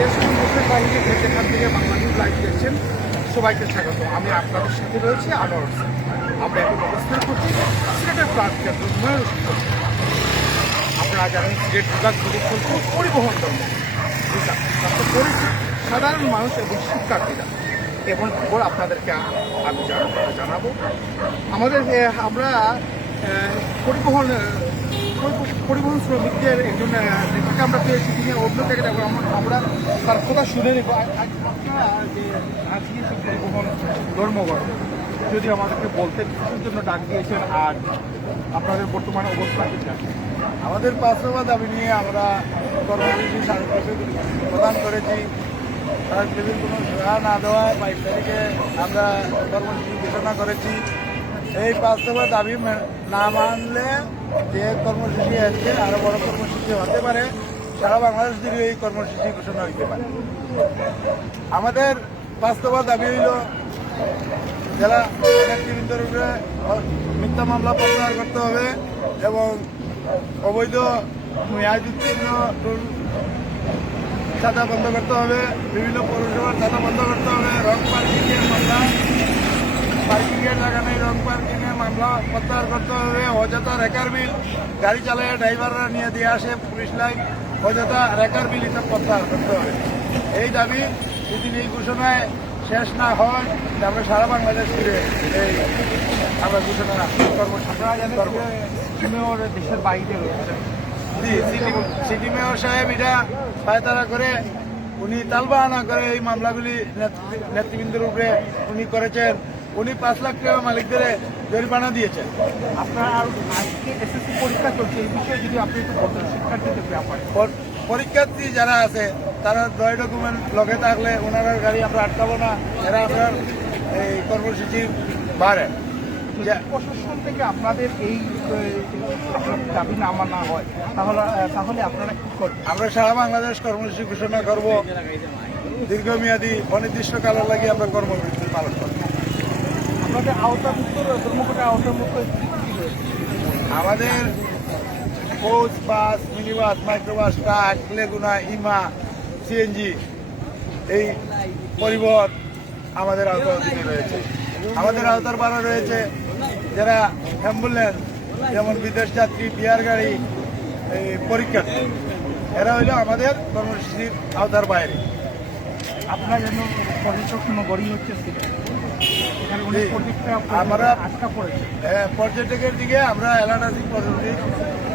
দেশ এবং দেশের বাইরে যেখান থেকে বাংলা নিউজ লাইভ দেখছেন সবাইকে স্বাগত। আমি আপনাদের সাথে রয়েছি আনোয়ার হোসেন। আমরা এখন অবস্থান করছি সিলেটের প্রাণ কেন্দ্র ময়ূরসিংহ। আপনারা জানেন সিলেট বিভাগ চলছে পরিবহন বিভাগ সাধারণ মানুষ এবং শিক্ষার্থীরা এবং খবর আপনাদেরকে আমি জানাবো। আমরা পরিবহন শ্রমিকদের একজন নেতাকে আমরা পেয়েছি, তিনি অন্য থেকে যাবো আমরা তার কথা শুনে নেব। আপনারা যে আজকে পরিবহন ধর্মঘট যদি আমাদেরকে বলতেন কিছুর জন্য ডাক দিয়েছেন আর আপনাদের বর্তমানে অবস্থা কি? আমাদের 5 দফা দাবি নিয়ে আমরা কর্মসূচি স্মারকলিপি প্রদান করেছি। স্মারকলিপির কোনো সুরা না দেওয়ায় 22 তারিখে আমরা কর্মসূচি ঘোষণা করেছি। এই 5 দফা দাবি না মানলে যে কর্মসূচি আসছে আরও বড় কর্মসূচি হতে পারে, সারা বাংলাদেশ জুড়ে এই কর্মসূচি ঘোষণা হতে পারে। আমাদের 5 দফা দাবি হইল যারা নেতৃবৃন্দের উপরে মিথ্যা মামলা প্রত্যাহার করতে হবে এবং অবৈধ মেয়াদোত্তীর্ণ চাঁদা বন্ধ করতে হবে, বিভিন্ন পৌরসভার চাঁদা বন্ধ করতে হবে, রং পার্কিংয়ের মামলা পার্কিংয়ের জায়গা নেই রং পার্কিংয়ের মামলা প্রত্যাহার করতে হবে, অযথা রেকার বিল গাড়ি চালায় ড্রাইভাররা নিয়ে দিয়ে আসে পুলিশ লাইন, অযথা রেকার বিল হিসাব প্রত্যাহার করতে হবে। এই দাবি যদি এই ঘোষণায় শেষ না হয় আমরা সারা বাংলাদেশ জুড়ে এই আমরা ঘোষণা করবো। দেশের বাইরে রয়েছে সিটি মেয়র সাহেব এটা পায়তারা করে উনি তালবাহানা করে এই মামলাগুলি নেতৃবৃন্দের উপরে উনি করেছেন। উনি 5 লাখ টাকা মালিকদের জরিমানা দিয়েছেন। আপনার আজকে এসএসসি পরীক্ষা চলছে, এই বিষয়ে যদি আপনি একটু বলতেন শিক্ষার্থীদের ব্যাপারে। পরীক্ষার্থী যারা আছে তারা দয় ডকুমেন্ট লগে থাকলে ওনারা গাড়ি আমরা আটকাবো না, এরা আপনার এই কর্মসূচির বাইরে। প্রশাসন থেকে আপনাদের এই দাবি না মানা হয় তাহলে আপনারা কি করবেন? আমরা সারা বাংলাদেশ কর্মসূচি ঘোষণা করব। দীর্ঘমেয়াদী অনির্দিষ্টকালের লাগে আমরা কর্মসূচি পালন করব। আপনাদের আওতাভুক্ত ধর্মঘটের আওতাভুক্ত আমাদের কোচ, বাস, মিনিবাস, মাইক্রোবাস, ট্রাক, লেগুনা, ইমা, সিএনজি এই পরিবহন আমাদের আওতার অধীনে রয়েছে। আমাদের আওতার বাড়া রয়েছে যারা অ্যাম্বুলেন্স, যেমন বিদেশ যাত্রী, বিয়ার গাড়ি, এই পরীক্ষার্থী, এরা হইল আমাদের কর্মসূচির আওতার বাইরে। আপনার যেন পর্যটক নগরী হচ্ছে আমরা আটকা পড়েছে। পর্যটকের দিকে আমরা এলাকাধিক পদ্ধতি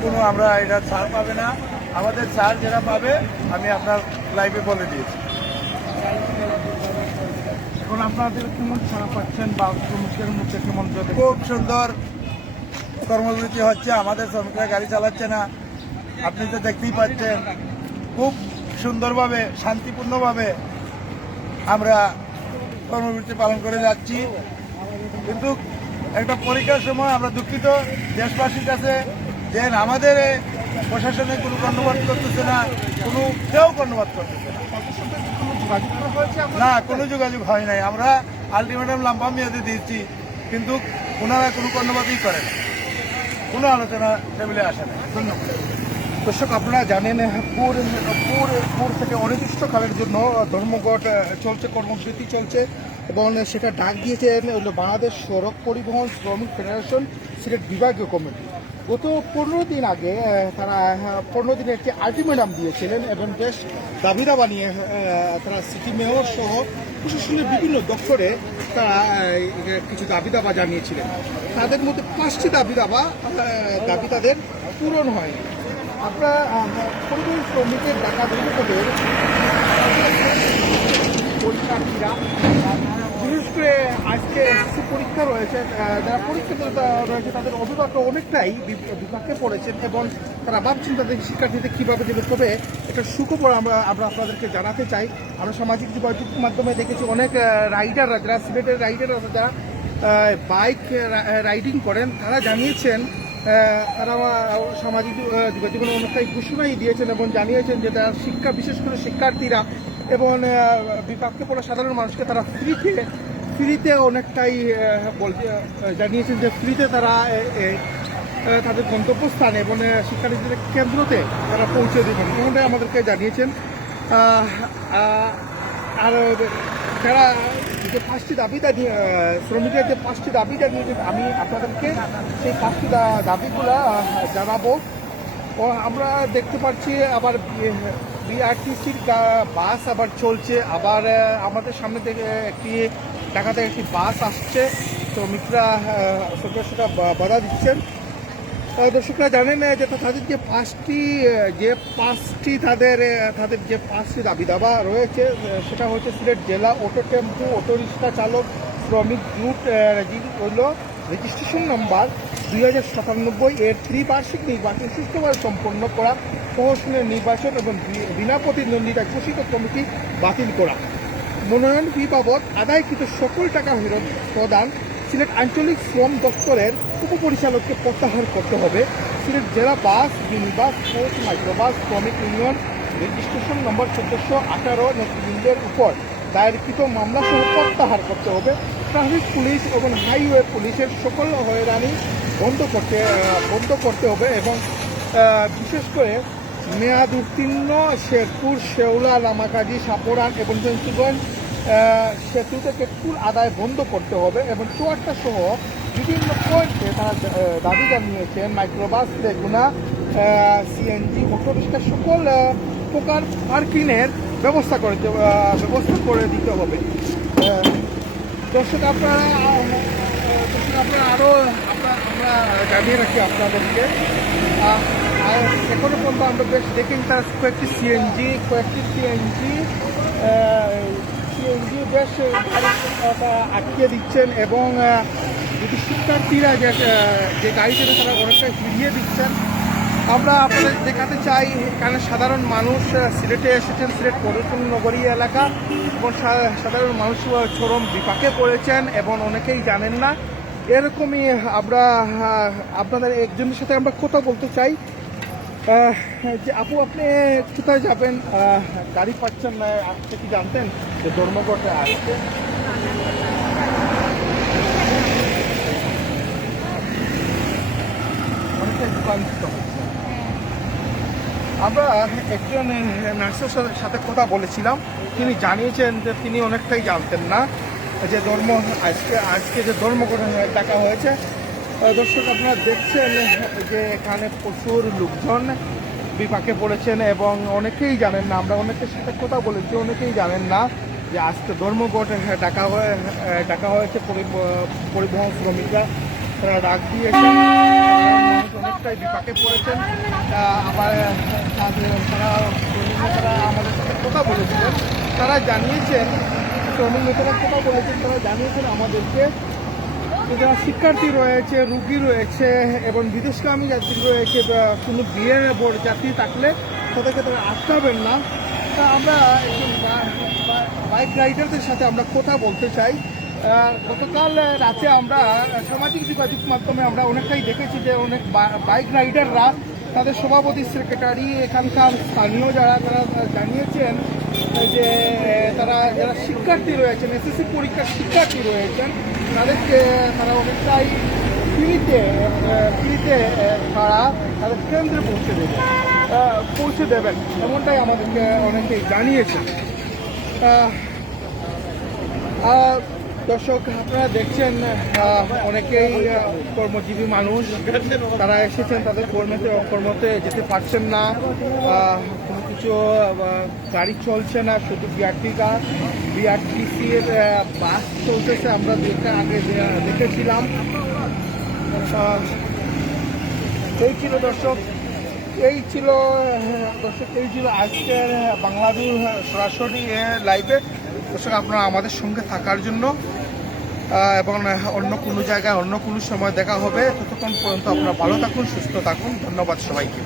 কোনো আমরা এটা ছাড় পাবে না। আমাদের ছাড় যেটা পাবে আমি আপনার লাইভে বলে দিয়েছি। এখন আপনাদের কেমন ছাড়া পাচ্ছেন বা শ্রমিকের মধ্যে কেমন? খুব সুন্দর কর্মসূচি হচ্ছে, আমাদের শ্রমিকরা গাড়ি চালাচ্ছে না, আপনি তো দেখতেই পাচ্ছেন। খুব সুন্দরভাবে শান্তিপূর্ণভাবে আমরা কর্মসূচি পালন করে যাচ্ছি। কিন্তু একটা পরীক্ষার সময় আমরা দুঃখিত দেশবাসীর কাছে যে আমাদের প্রশাসনে কোনো কর্ণপাত করতেছে না, কেউ কর্ণপাত করতেছে না, কোনো যোগাযোগ হয় নাই। আমরা আলটিমেটাম লম্বা মেয়াদে দিয়েছি কিন্তু ওনারা কোনো কর্ণপাতই করে না, কোনো আলোচনা টেবিলে আসে না। ধন্যবাদ। দর্শক, আপনারা জানেন পুর থেকে অনির্দিষ্টকালের জন্য ধর্মঘট চলছে, কর্মসূচি চলছে এবং সেটা ডাক দিয়েছেন বাংলাদেশ সড়ক পরিবহন শ্রমিক ফেডারেশন সিলেট বিভাগীয় কমিটি। গত 15 দিন আগে তারা 15 দিনের একটি আলটিমেটাম দিয়েছিলেন এবং বেশ দাবি দাবা নিয়ে তারা সিটি মেয়র সহ প্রশাসনের বিভিন্ন দপ্তরে তারা কিছু দাবি দাবা জানিয়েছিলেন। তাদের মধ্যে 5টি দাবি তাদের পূরণ হয়নি। আপনার পরিবহন শ্রমিকের ডাকা ধর্মঘটের পরীক্ষার্থীরা বিশেষ করে আজকে এসএসসি পরীক্ষা রয়েছে, যারা পরীক্ষা রয়েছে তাদের অভিভাবক অনেকটাই বিপাকে পড়েছেন এবং তারা ভাবছেন তাদের শিক্ষার্থীদের কীভাবে দেবে। তবে একটা সুখবর আমরা আপনাদেরকে জানাতে চাই। আমরা সামাজিক যোগাযোগের মাধ্যমে দেখেছি অনেক রাইডাররা, যারা সিলেটের রাইডাররা যারা বাইক রাইডিং করেন, তারা জানিয়েছেন, তারা সামাজিক যোগাযোগের অনেকটাই ঘোষণাই দিয়েছেন এবং জানিয়েছেন যে তারা বিশেষ করে শিক্ষার্থীরা এবং বিপাকে পড়া সাধারণ মানুষকে তারা ফ্রিতে অনেকটাই জানিয়েছেন যে ফ্রিতে তারা তাদের গন্তব্যস্থানে এবং শিক্ষার্থীদের কেন্দ্রতে তারা পৌঁছে দেবেন, এমনটাই আমাদেরকে জানিয়েছেন। আহ, আহ, আর যারা যে 5টি দাবিটা শ্রমিকের যে 5টি দাবিটা নিয়ে আমি আপনাদেরকে সেই 5টি দাবিগুলা জানাবো। ও আমরা দেখতে পাচ্ছি আবার বিআরটিসির বাস আবার চলছে, আবার আমাদের সামনে থেকে ঢাকা থেকে একটি বাস আসছে, শ্রমিকরা সেটা বাধা দিচ্ছেন। দর্শকরা জানেন যে তাদের যে পাঁচটি তাদের যে 5টি দাবি দাবা রয়েছে, সেটা হচ্ছে সিলেট জেলা অটো টেম্পু অটো রিক্সা চালক শ্রমিক গ্রুপ হল রেজিস্ট্রেশন নম্বর 2097 এর ত্রিবার্ষিক নির্বাচন সুষ্ঠুভাবে সম্পন্ন করা, প্রহসনের নির্বাচন এবং বিনা প্রতিদ্বন্দ্বিতায় ঘোষিত কমিটি বাতিল করা, মনোনয়ন ফি বাবদ আদায়কৃত সকল টাকা ফেরত প্রদান, সিলেট আঞ্চলিক শ্রম দপ্তরের উপপরিচালককে প্রত্যাহার করতে হবে, সিলেট জেলা বাস মিনিবাস পোস্ট মাইক্রোবাস শ্রমিক ইউনিয়ন রেজিস্ট্রেশন নম্বর 1418 নেতৃবৃন্দের উপর দায়েরকৃত মামলা সহ প্রত্যাহার করতে হবে, ট্রাফিক পুলিশ এবং হাইওয়ে পুলিশের সকল হয়রানি বন্ধ করতে হবে এবং বিশেষ করে মেয়াদ উত্তীর্ণ শেরপুর, শেওলা, লামাকাজি, সাপড়ান এবং জয়ন্তগঞ্জ সেতু থেকে টুল আদায় বন্ধ করতে হবে এবং চুয়াট্টা সহ বিভিন্ন পয়েন্টে তারা দাবি জানিয়েছেন মাইক্রোবাস, লেগুনা, সিএনজি, অটোরিক্সা সকল প্রকার পার্কিংয়ের ব্যবস্থা করে দিতে হবে। দর্শক আপনারা আরও আমরা জানিয়ে রাখি আপনাদেরকে, এখনো পর্যন্ত আমরা বেশ দেখি তার কয়েকটি সিএনজি বেশ আটকে দিচ্ছেন এবং যদি শিক্ষার্থীরা যে গাড়ি থেকে তারা অনেকটা ফিরিয়ে দিচ্ছেন। আমরা আপনাদের দেখাতে চাই এখানে সাধারণ মানুষ সিলেটে এসেছেন, সিলেট পর্যটন নগরী এলাকা, এবং সাধারণ মানুষ চরম বিপাকে পড়েছেন এবং অনেকেই জানেন না। এরকমই আমরা আপনাদের একজনের সাথে আমরা কথা বলতে চাই যে আপু, আপনি কোথায় যাবেন? গাড়ি পাচ্ছেন না, আপনি কি জানতেন যে ধর্মঘটে আসছে? অনেকটাই বিভ্রান্ত হচ্ছে। আমরা একজন নার্সের সাথে কথা বলেছিলাম, তিনি জানিয়েছেন যে তিনি অনেকটাই জানতেন না যে আজকে যে ধর্মঘট ডাকা হয়েছে। দর্শক আপনারা দেখছেন যে এখানে প্রচুর লোকজন বিপাকে পড়েছেন এবং অনেকেই জানেন না। আমরা অনেকের সাথে কথা বলেছি, অনেকেই জানেন না যে আজকে ধর্মঘট ডাকা হয়েছে। পরিবহন শ্রমিকরা তারা ডাক দিয়েছেন, অনেকটাই বিপাকে পড়েছেন। আবার তারা আমাদের সাথে কথা বলেছিলেন, তারা জানিয়েছেন আমাদেরকে যারা শিক্ষার্থী রয়েছে, রুগী রয়েছে এবং বিদেশগামী যাত্রী রয়েছে, কোনো বিয়ের যাত্রী থাকলে তাদেরকে তারা আটকাবেন না। তা আমরা বাইক রাইডারদের সাথে আমরা কথা বলতে চাই। গতকাল রাতে আমরা সামাজিক যোগাযোগ মাধ্যমে আমরা অনেকটাই দেখেছি যে অনেক বাইক রাইডাররা তাদের সভাপতি, সেক্রেটারি, এখানকার স্থানীয় তারা জানিয়েছেন যে যারা শিক্ষার্থী রয়েছেন, এসএসসি পরীক্ষার শিক্ষার্থী রয়েছেন, তারা অনেকটাই ফ্রিতে তারা তাদের কেন্দ্রে পৌঁছে দেবেন এমনটাই আমাদেরকে অনেকেই জানিয়েছেন। দর্শক আপনারা দেখছেন অনেকেই কর্মজীবী মানুষ, তারা এসেছেন, তাদের কর্মতে যেতে পারছেন না, কোনো কিছু গাড়ি চলছে না, শুধু বিআরটিসির বাস চলতেছে। আমরা আগে দেখেছিলাম। এই ছিল আজকের বাংলাদেশ সরাসরি লাইভে। দর্শক আপনারা আমাদের সঙ্গে থাকার জন্য এবং অন্য কোনো জায়গায় অন্য কোনো সময় দেখা হবে। ততক্ষণ পর্যন্ত আপনারা ভালো থাকুন, সুস্থ থাকুন। ধন্যবাদ সবাইকে।